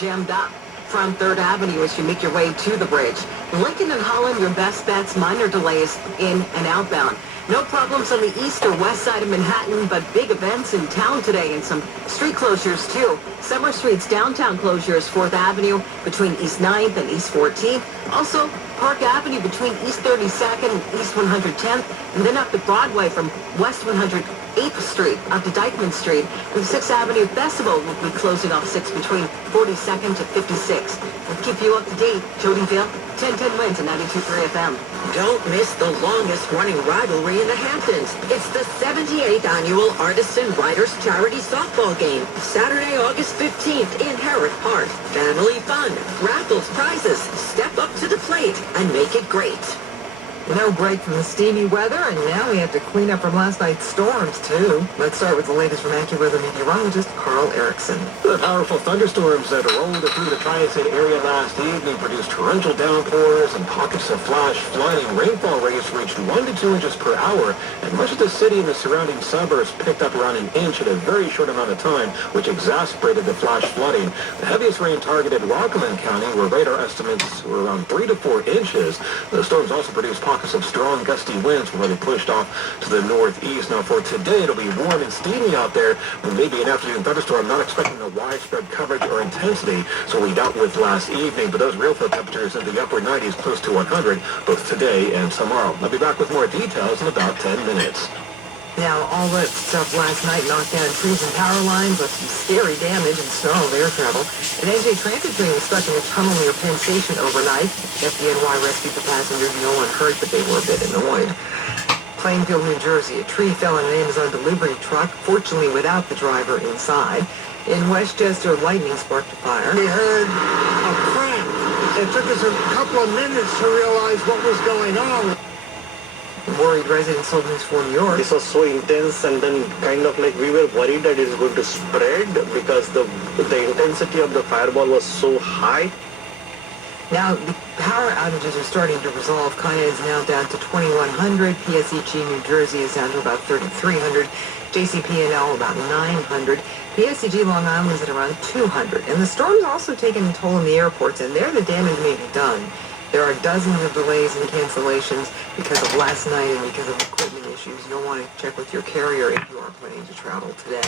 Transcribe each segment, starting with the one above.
Jammed up from 3rd Avenue as you make your way to the bridge. Lincoln and Holland, your best bets. Minor delays in and outbound. No problems on the east or west side of Manhattan, but big events in town today and some street closures too. Summer Street's downtown closures, 4th Avenue between East 9th and East 14th. Also, Park Avenue between East 32nd and East 110th, and then up to Broadway from West 108th Street up to Dyckman Street. And the 6th Avenue Festival will be closing off 6 between 42nd to 56th. We'll keep you up to date. Jody Vale, 1010 wins and 92.3 FM. Don't miss the longest-running rivalry in the Hamptons. It's the 78th Annual Artists and Writers Charity Softball Game, Saturday, August 15th in Herrick Park. Family fun, raffles, prizes. Step up to the plate and make it great. No break from the steamy weather, and now we have to clean up from last night's storms, too. Let's start with the latest from AccuWeather meteorologist Carl Erickson. The powerful thunderstorms that rolled through the Tri-State area last evening produced torrential downpours and pockets of flash flooding. Rainfall rates reached 1 to 2 inches per hour, and much of the city and the surrounding suburbs picked up around an inch in a very short amount of time, which exacerbated the flash flooding. The heaviest rain targeted Rockland County, where radar estimates were around 3 to 4 inches. The storms also produced pockets of strong gusty winds were really pushed off to the northeast. Now for today, it'll be warm and steamy out there, with maybe an afternoon thunderstorm. Not expecting a widespread coverage or intensity, so we dealt with last evening, but those real field temperatures in the upper 90s, close to 100, both today and tomorrow. I'll be back with more details in about 10 minutes. Now, all that stuff last night knocked down trees and power lines, left some scary damage and snarled air travel. An NJ Transit train was stuck in a tunnel near Penn Station overnight. FDNY rescued the passengers. No one hurt, but they were a bit annoyed. Plainfield, New Jersey, a tree fell on an Amazon delivery truck, fortunately without the driver inside. In Westchester, lightning sparked a fire. We heard a crack. It took us a couple of minutes to realize what was going on. Worried residents told News 4 New York. This was so intense, and then kind of like we were worried that it's going to spread because the intensity of the fireball was so high. Now, the power outages are starting to resolve. Con Ed is now down to 2,100. PSEG New Jersey is down to about 3,300. JCP&L about 900. PSEG Long Island is at around 200. And the storm's also taken a toll in the airports, and there the damage may be done. There are dozens of delays and cancellations because of last night and because of equipment issues. You'll want to check with your carrier if you are planning to travel today.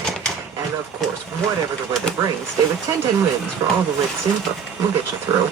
And of course, whatever the weather brings, stay with 1010 Wins for all the latest info. We'll get you through.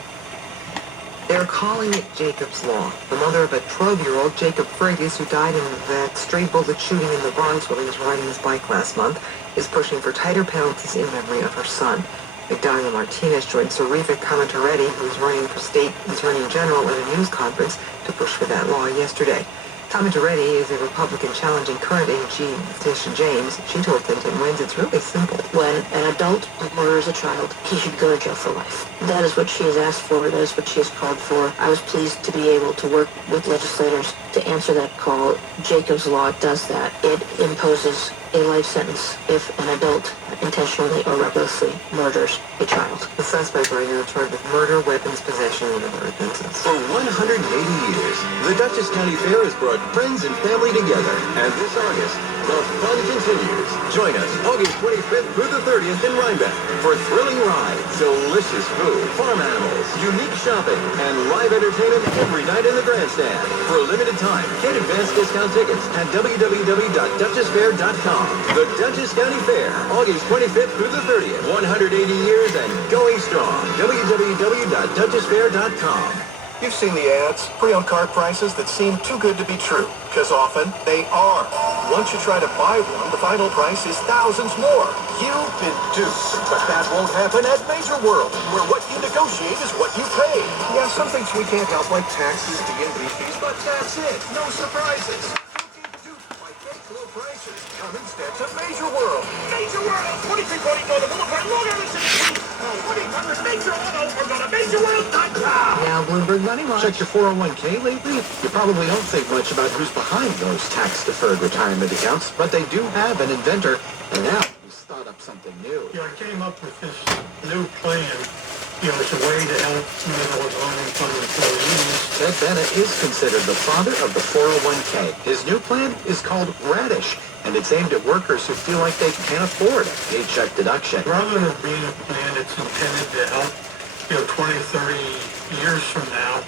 They're calling it Jacob's Law. The mother of a 12-year-old, Jacob Fergus, who died in that stray bullet shooting in the Bronx while he was riding his bike last month, is pushing for tighter penalties in memory of her son. McDonald Martinez joined Sarifa Kamatareddy, who is running for state attorney general at a news conference to push for that law yesterday. Kamatareddy is a Republican challenging current AG Letitia James. She told 1010 Wins it's really simple. When an adult murders a child, he should go to jail for life. That is what she has asked for. That is what she has called for. I was pleased to be able to work with legislators to answer that call. Jacob's Law does that. It imposes a life sentence if an adult intentionally or recklessly murders a child. The suspect right now charged with murder, weapons possession, and other offenses. For 180 years, the Dutchess County Fair has brought friends and family together. And this August, the fun continues. Join us August 25th through the 30th in Rhinebeck for thrilling rides, delicious food, farm animals, unique shopping, and live entertainment every night in the grandstand. For a limited time, get advanced discount tickets at www.dutchessfair.com. The Dutchess County Fair, August 25th through the 30th. 180 years and going strong. www.dutchessfair.com. You've seen the ads, pre-owned car prices that seem too good to be true, because often they are. Once you try to buy one, the final price is thousands more. You've been duped, but that won't happen at Major World, where what you negotiate is what you pay. Yeah, some things we can't help, like taxes, D&B fees, but that's it. No surprises. Don't get duped by fake low prices. Come instead to Major World. Major World, 2340 Northern Boulevard, Long Island City. Major Auto, or go to MajorWorld.com. Now, Bloomberg Money Watch. Check your 401k lately? You probably don't think much about who's behind those tax-deferred retirement accounts, but they do have an inventor, and now he's thought up something new. I came up with this new plan. It's a way to help with low-income employees. Ted Bennett is considered the father of the 401k. His new plan is called Radish. and it's aimed at workers who feel like they can't afford a paycheck deduction. Rather than being a plan that's intended to help, 20, 30 years from now,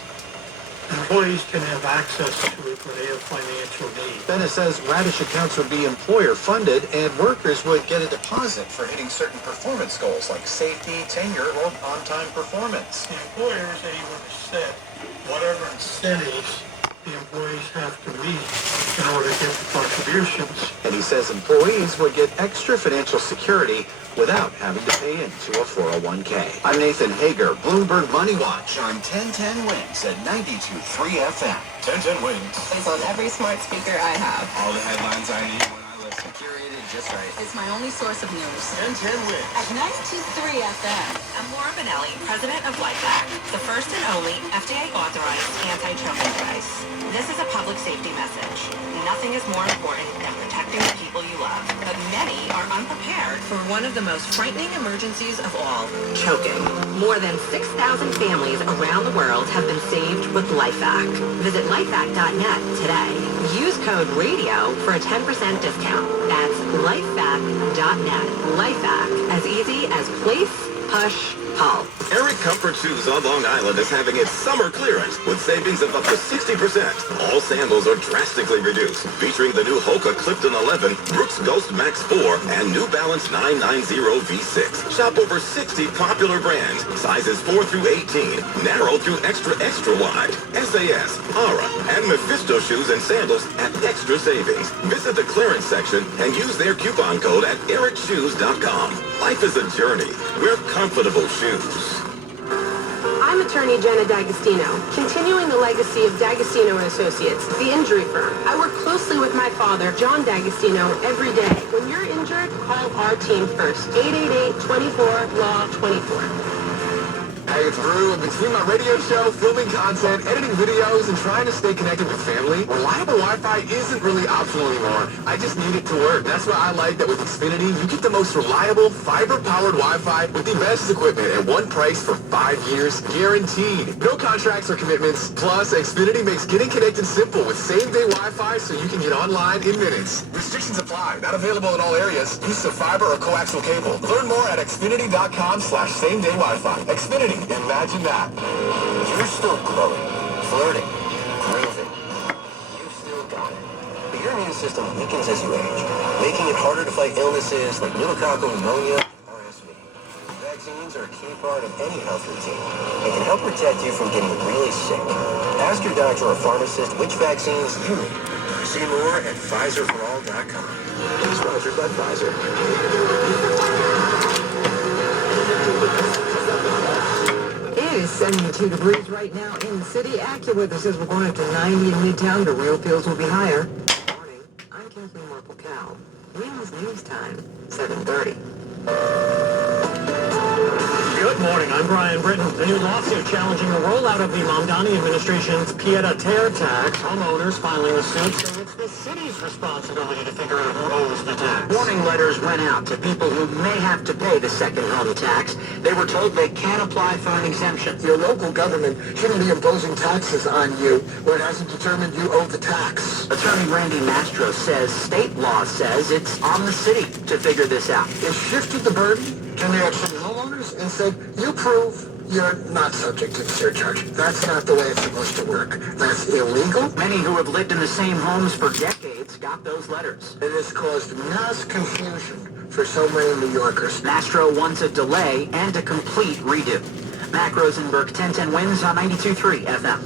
employees can have access to it when they have financial need. Bennett says Radish accounts would be employer-funded, and workers would get a deposit for hitting certain performance goals like safety, tenure, or on-time performance. The employer is able to set whatever incentives the employees have to meet in order to get the contributions. And he says employees would get extra financial security without having to pay into a 401k. I'm Nathan Hager, Bloomberg Money Watch on 1010 Wins at 92.3 FM. 1010 Wins. It's on every smart speaker I have. All the headlines I need when I listen. Curated just right. It's my only source of news. 1010 Wins. At 92.3 FM. I'm Laura Benelli, president of LifeAct, the first and only FDA-authorized anti-choking device. This is a public safety message. Nothing is more important than protecting the people you love. But many are unprepared for one of the most frightening emergencies of all, choking. More than 6,000 families around the world have been saved with LifeAct. Visit lifeact.net today. Use code RADIO for a 10% discount. That's lifeact.net. LifeAct, as easy as place, push, pull. Eric Comfort Shoes on Long Island is having its summer clearance with savings of up to 60%. All sandals are drastically reduced, featuring the new Hoka Clifton 11, Brooks Ghost Max 4, and New Balance 990 V6. Shop over 60 popular brands, sizes 4 through 18, narrow through extra wide. SAS, Ara, and Mephisto shoes and sandals at extra savings. Visit the clearance section and use their coupon code at ericshoes.com. Life is a journey. Wear comfortable shoes. I'm attorney Jenna D'Agostino, continuing the legacy of D'Agostino & Associates, the injury firm. I work closely with my father, John D'Agostino, every day. When you're injured, call our team first. 888-24-LAW-24. Hey, it's Brew. In between my radio show, filming content, editing videos, and trying to stay connected with family, reliable Wi-Fi isn't really optional anymore. I just need it to work. That's why I like that with Xfinity, you get the most reliable, fiber-powered Wi-Fi with the best equipment at one price for 5 years, guaranteed. No contracts or commitments. Plus, Xfinity makes getting connected simple with same-day Wi-Fi so you can get online in minutes. Restrictions apply. Not available in all areas. Use of fiber or coaxial cable. Learn more at xfinity.com/same-day Wi-Fi. Xfinity. Imagine that. You're still growing, flirting, grooving. You've still got it. But your immune system weakens as you age, making it harder to fight illnesses like pneumococcal pneumonia and RSV. Vaccines are a key part of any health routine and can help protect you from getting really sick. Ask your doctor or pharmacist which vaccines you need. See more at PfizerForAll.com. Sponsored by Pfizer. It is 72 degrees right now in the city. AccuWeather says we're going up to 90 in Midtown. The real feels will be higher. Good morning. I'm Kathleen Marple-Cow. Wins News Time, 7:30. Good morning. I'm Brian Britton. The new lawsuit challenging the rollout of the Mamdani administration's pied-à-terre tax. Homeowners filing a suit saying it's the city's responsibility to figure out who owes the tax. Warning letters went out to people who may have to pay the second home tax. They were told they can't apply for an exemption. Your local government shouldn't be imposing taxes on you where it hasn't determined you owe the tax. Attorney Randy Mastro says state law says it's on the city to figure this out. It shifted the burden to the actual homeowners and said, you prove you're not subject to the surcharge. That's not the way it's supposed to work. That's illegal. Many who have lived in the same homes for decades got those letters. It has caused mass confusion for so many New Yorkers. Mastro wants a delay and a complete redo. Mac Rosenberg, 1010 Wins on 92.3 FM.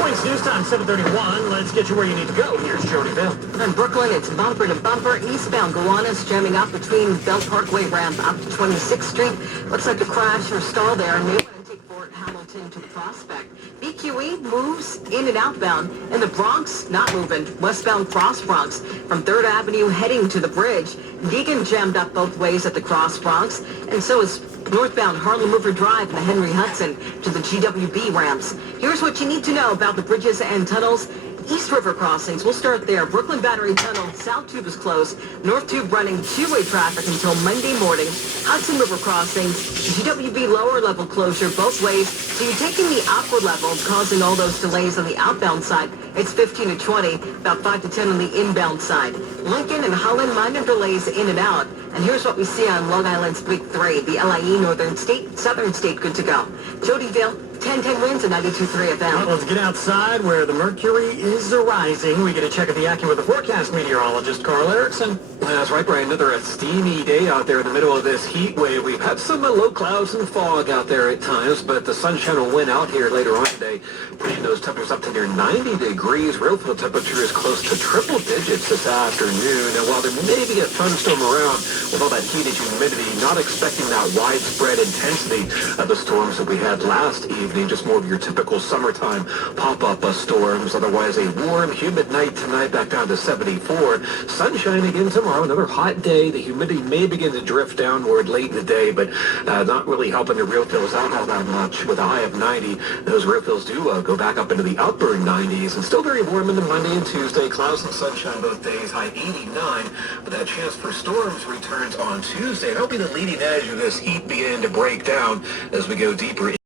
Points News Time, 7:31. Let's get you where you need to go. Here's Jody Bill. In Brooklyn, it's bumper to bumper. Eastbound Gowanus jamming up between Belt Parkway ramp up to 26th Street. Looks like a crash or stall there. And they want to take Fort Hamilton to Prospect. BQE moves in and outbound. In the Bronx, not moving. Westbound Cross Bronx from 3rd Avenue heading to the bridge. Deegan jammed up both ways at the Cross Bronx. And so is northbound Harlem River Drive and the Henry Hudson to the GWB ramps. Here's what you need to know about the bridges and tunnels. East River crossings, we'll start there. Brooklyn Battery Tunnel, South Tube is closed. North Tube running two-way traffic until Monday morning. Hudson River crossings, GWB lower level closure both ways. So you're taking the upward level, causing all those delays on the outbound side. It's 15 to 20, about 5 to 10 on the inbound side. Lincoln and Holland, minor delays in and out. And here's what we see on Long Island's Big Three. The LIE, Northern State, Southern State, good to go. Jodyville, 10-10 winds at 92.3 FM. Well, let's get outside where the mercury is rising. We get a check of the AccuWeather with the forecast meteorologist, Carl Erickson. That's right, Brian. Another steamy day out there in the middle of this heat wave. We've had some low clouds and fog out there at times, but the sunshine will win out here later on today, pushing those temperatures up to near 90 degrees. Real field temperature is close to triple digits this afternoon. And while there may be a thunderstorm around, with all that heat and humidity, not expecting that widespread intensity of the storms that we had last evening, just more of your typical summertime pop-up storms. Otherwise, a warm, humid night tonight, back down to 74. Sunshine again tomorrow, another hot day. The humidity may begin to drift downward late in the day, but not really helping the real feels out all that much. With a high of 90, those real feels do go back up into the upper 90s, and still very warm into Monday and Tuesday. Clouds and sunshine both days, high 89, but that chance for storms returns on Tuesday. Hoping the leading edge of this heat beginning to break down as we go deeper